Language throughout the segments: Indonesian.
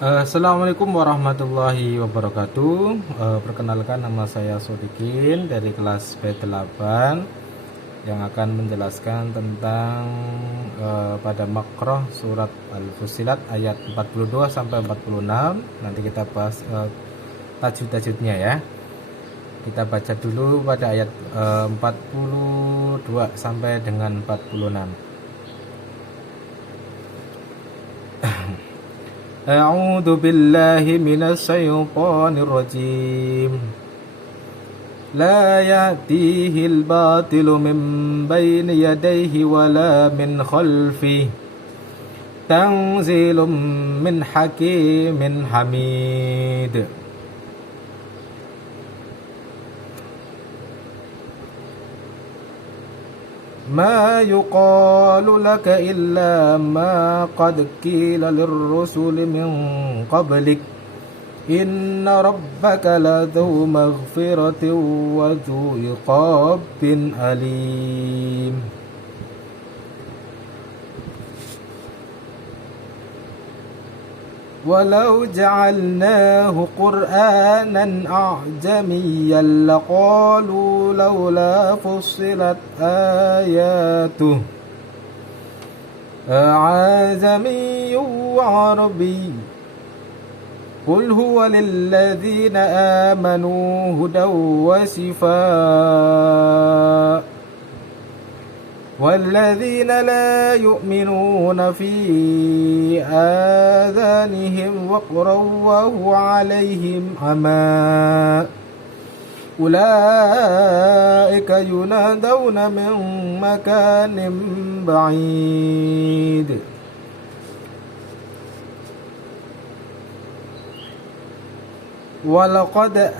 Assalamualaikum warahmatullahi wabarakatuh. Perkenalkan, nama saya Sodikin dari kelas B8 yang akan menjelaskan tentang pada makroh surat Al-Fussilat ayat 42 sampai 46. Nanti kita bahas tajwid-tajwidnya ya. Kita baca dulu pada ayat 42 sampai dengan 46. أعوذ بالله من الشيطان الرجيم لا يأتيه الباطل من بين يديه ولا من خلفه تنزيل من حكيم حميد. ما يقال لك إلا ما قد قيل للرسل من قبلك إن ربك لذو مغفرة وذو عقاب أليم. ولو جعلناه قرآنا أعجميا لقالوا لولا فصلت آياته أعجمي وعربي قل هو للذين آمنوا هدى وشفاء والذين لا يؤمنون في آذانهم وقر وهو عليهم عمى أولئك ينادون من مكان بعيد. ولقد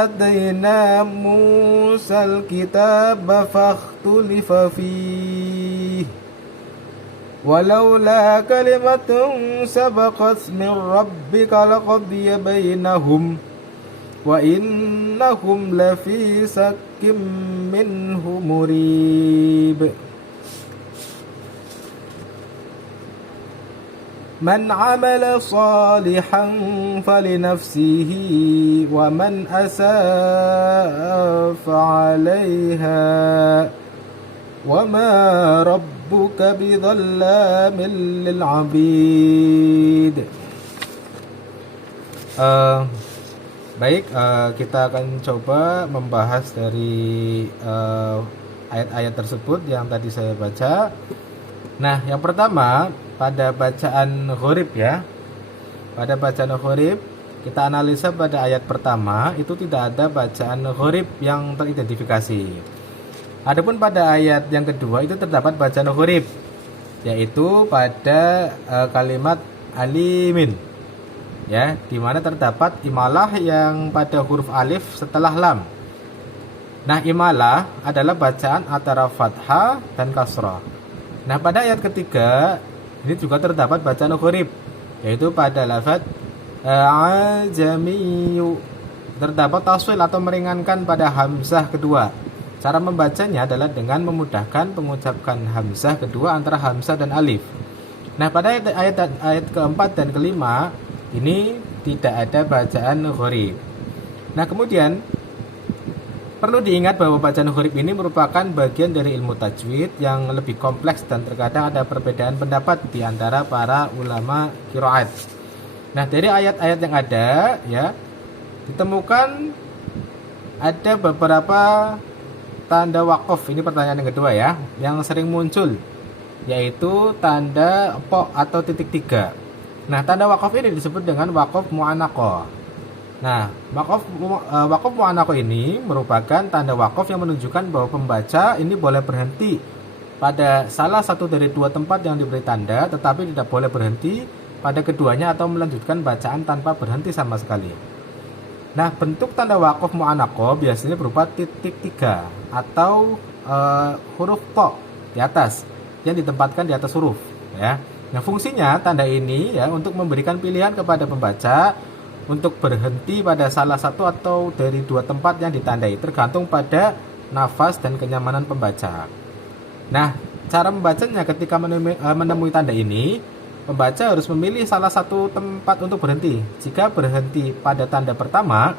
آتينا موسى الكتاب فاختلف فيه ولولا كلمة سبقت من ربك لقضي بينهم وإنهم لفي شك منه مريب. من عمل صالحا فلنفسه ومن أساء فعليها وما ربك بظلام للعبيد. Baik, kita akan coba membahas dari ayat-ayat tersebut yang tadi saya baca. Nah, yang pertama pada bacaan ghorib ya. Pada bacaan ghorib kita analisa pada ayat pertama itu tidak ada bacaan ghorib yang teridentifikasi. Adapun pada ayat yang kedua itu terdapat bacaan ghorib, yaitu pada kalimat alimin ya, di mana terdapat imalah yang pada huruf alif setelah lam. Nah, imalah adalah bacaan antara fathah dan kasrah. Nah, pada ayat ketiga ini juga terdapat bacaan ghorib, yaitu pada lafaz ajamiyu terdapat taswil atau meringankan pada hamzah kedua. Cara membacanya adalah dengan memudahkan pengucapkan hamzah kedua antara hamzah dan alif. Nah, pada ayat keempat dan kelima ini tidak ada bacaan ghorib. Nah, kemudian perlu diingat bahwa bacaan ghorib ini merupakan bagian dari ilmu tajwid yang lebih kompleks dan terkadang ada perbedaan pendapat di antara para ulama qiraat. Nah, dari ayat-ayat yang ada ya, ditemukan ada beberapa tanda waqaf. Ini pertanyaan yang kedua ya, yang sering muncul, yaitu tanda po atau titik tiga. Nah, tanda waqaf ini disebut dengan waqaf mu'anaqah. Nah, waqaf mu'anaqah ini merupakan tanda waqaf yang menunjukkan bahwa pembaca ini boleh berhenti pada salah satu dari dua tempat yang diberi tanda, tetapi tidak boleh berhenti pada keduanya atau melanjutkan bacaan tanpa berhenti sama sekali. Nah, bentuk tanda waqaf mu'anaqah biasanya berupa titik tiga atau huruf to di atas yang ditempatkan di atas huruf ya. Nah, fungsinya tanda ini ya untuk memberikan pilihan kepada pembaca untuk berhenti pada salah satu atau dari dua tempat yang ditandai, tergantung pada nafas dan kenyamanan pembaca. Nah, cara membacanya ketika menemui tanda ini, pembaca harus memilih salah satu tempat untuk berhenti. Jika berhenti pada tanda pertama,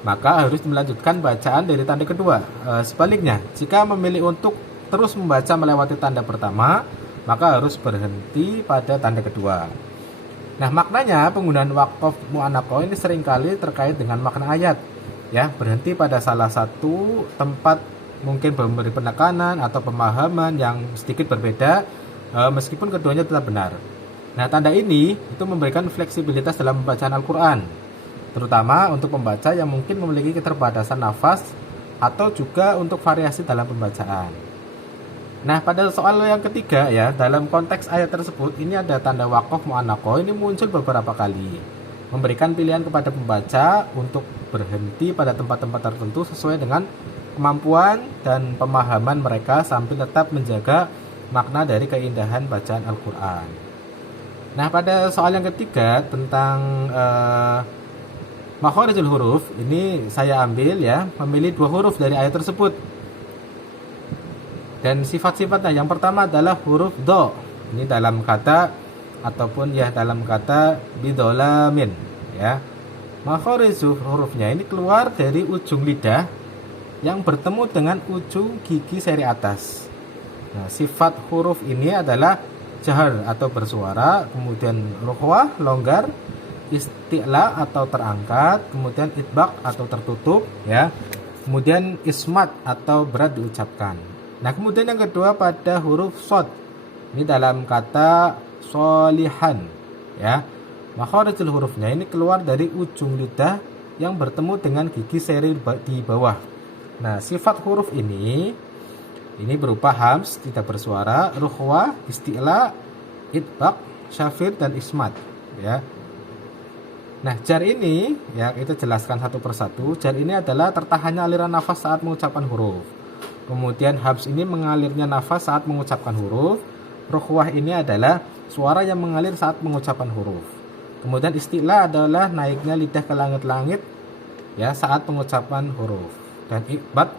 maka harus melanjutkan bacaan dari tanda kedua. Sebaliknya, jika memilih untuk terus membaca melewati tanda pertama, maka harus berhenti pada tanda kedua. Nah, maknanya penggunaan waqaf mu'anaqah ini seringkali terkait dengan makna ayat. Ya, berhenti pada salah satu tempat mungkin memberi penekanan atau pemahaman yang sedikit berbeda, meskipun keduanya tetap benar. Nah, tanda ini itu memberikan fleksibilitas dalam pembacaan Al-Quran, terutama untuk pembaca yang mungkin memiliki keterbatasan nafas atau juga untuk variasi dalam pembacaan. Nah, pada soal yang ketiga ya, dalam konteks ayat tersebut ini ada tanda waqaf mu'anaqah ini muncul beberapa kali, memberikan pilihan kepada pembaca untuk berhenti pada tempat-tempat tertentu sesuai dengan kemampuan dan pemahaman mereka sambil tetap menjaga makna dari keindahan bacaan Al-Quran. Nah, pada soal yang ketiga tentang makharijul huruf, ini saya ambil ya, memilih 2 huruf dari ayat tersebut. Dan sifat-sifatnya yang pertama adalah huruf do. Ini dalam kata ataupun ya dalam kata bidolamin ya. Makharijul hurufnya ini keluar dari ujung lidah yang bertemu dengan ujung gigi seri atas. Nah, sifat huruf ini adalah jahar atau bersuara, kemudian rukhwah longgar, isti'la atau terangkat, kemudian itbaq atau tertutup ya. Kemudian ismat atau berat diucapkan. Nah, kemudian yang kedua pada huruf shad. Ini dalam kata solihan ya. Makharijul hurufnya ini keluar dari ujung lidah yang bertemu dengan gigi seri di bawah. Nah, sifat huruf ini berupa hams tidak bersuara, rukhwah, isti'la, itbaq, syafir dan ismat ya. Nah, jar ini ya kita jelaskan satu persatu. Jar ini adalah tertahannya aliran nafas saat mengucapkan huruf. Kemudian hams ini mengalirnya nafas saat mengucapkan huruf. Rukhwah ini adalah suara yang mengalir saat mengucapkan huruf. Kemudian isti'la adalah naiknya lidah ke langit-langit ya saat pengucapan huruf. Dan itbaq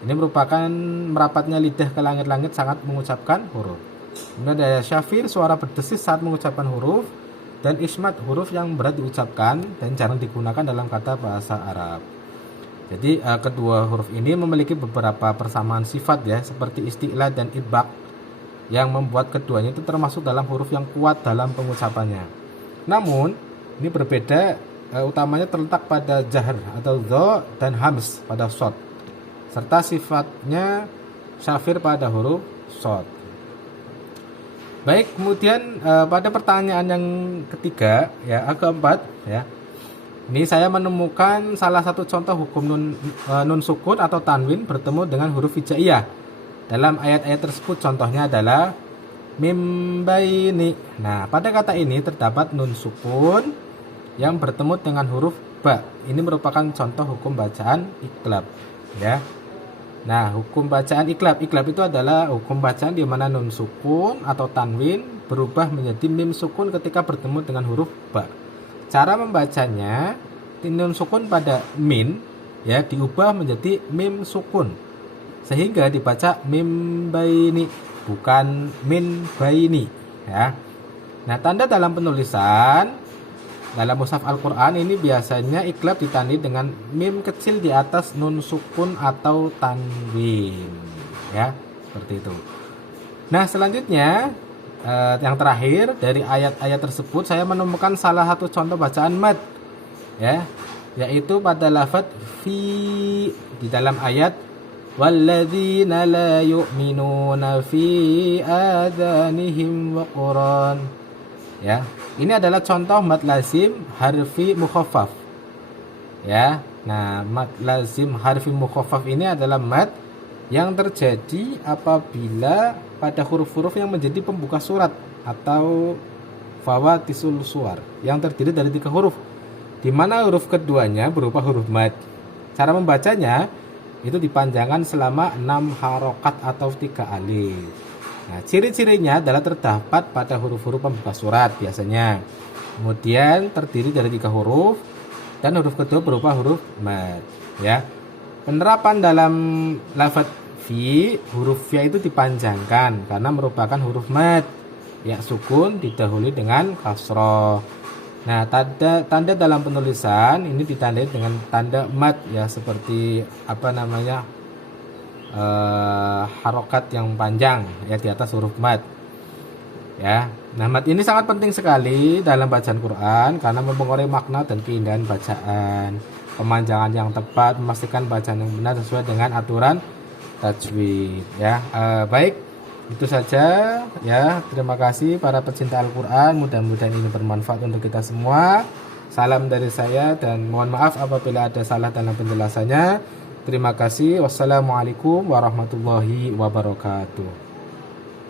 ini merupakan merapatnya lidah ke langit-langit saat mengucapkan huruf. Kemudian ada syafir, suara berdesis saat mengucapkan huruf. Dan ismat, huruf yang berat diucapkan dan jarang digunakan dalam kata bahasa Arab. Jadi kedua huruf ini memiliki beberapa persamaan sifat ya, seperti isti'la dan itbaq, yang membuat keduanya itu termasuk dalam huruf yang kuat dalam pengucapannya. Namun ini berbeda, utamanya terletak pada jahar atau dho dan hams pada shad, serta sifatnya syafir pada huruf shad. Baik, kemudian pada pertanyaan yang ketiga ya, keempat ya. Ini saya menemukan salah satu contoh hukum nun sukun atau tanwin bertemu dengan huruf hijaiyah. Dalam ayat-ayat tersebut contohnya adalah mim baini. Nah, pada kata ini terdapat nun sukun yang bertemu dengan huruf ba. Ini merupakan contoh hukum bacaan iqlab ya. Nah, hukum bacaan iqlab. Iqlab itu adalah hukum bacaan di mana nun sukun atau tanwin berubah menjadi mim sukun ketika bertemu dengan huruf ba. Cara membacanya, nun sukun pada min ya diubah menjadi mim sukun sehingga dibaca mim baini bukan min baini ya. Nah, tanda dalam penulisan dalam mushaf Al-Qur'an ini biasanya iqlab ditandai dengan mim kecil di atas nun sukun atau tanwin ya, seperti itu. Nah, selanjutnya yang terakhir dari ayat-ayat tersebut saya menemukan salah satu contoh bacaan mad ya, yaitu pada lafaz fi di dalam ayat walladzina la yu'minuna fi adanihim waqran ya. Ini adalah contoh mad lazim harfi mukhaffaf ya. Nah, mad lazim harfi mukhaffaf ini adalah mad yang terjadi apabila pada huruf-huruf yang menjadi pembuka surat atau fawatisul suwar yang terdiri dari 3 huruf, di mana huruf keduanya berupa huruf mad. Cara membacanya itu dipanjangkan selama 6 harokat atau 3 alif. Nah, ciri-cirinya adalah terdapat pada huruf-huruf pembuka surat biasanya. Kemudian terdiri dari 3 huruf dan huruf kedua berupa huruf mad ya. Penerapan dalam lafaz fi, huruf ya itu dipanjangkan karena merupakan huruf mad ya sukun didahului dengan kasroh. Nah, tanda dalam penulisan ini ditandai dengan tanda mad ya, seperti harokat yang panjang ya di atas huruf mad. Ya, nah mad ini sangat penting sekali dalam bacaan Quran karena mempengaruhi makna dan keindahan bacaan. Pemanjangan yang tepat memastikan bacaan yang benar sesuai dengan aturan tajwid. Ya, baik. Itu saja ya. Terima kasih para pecinta Al-Qur'an. Mudah-mudahan ini bermanfaat untuk kita semua. Salam dari saya dan mohon maaf apabila ada salah dalam penjelasannya. Terima kasih. Wassalamualaikum warahmatullahi wabarakatuh.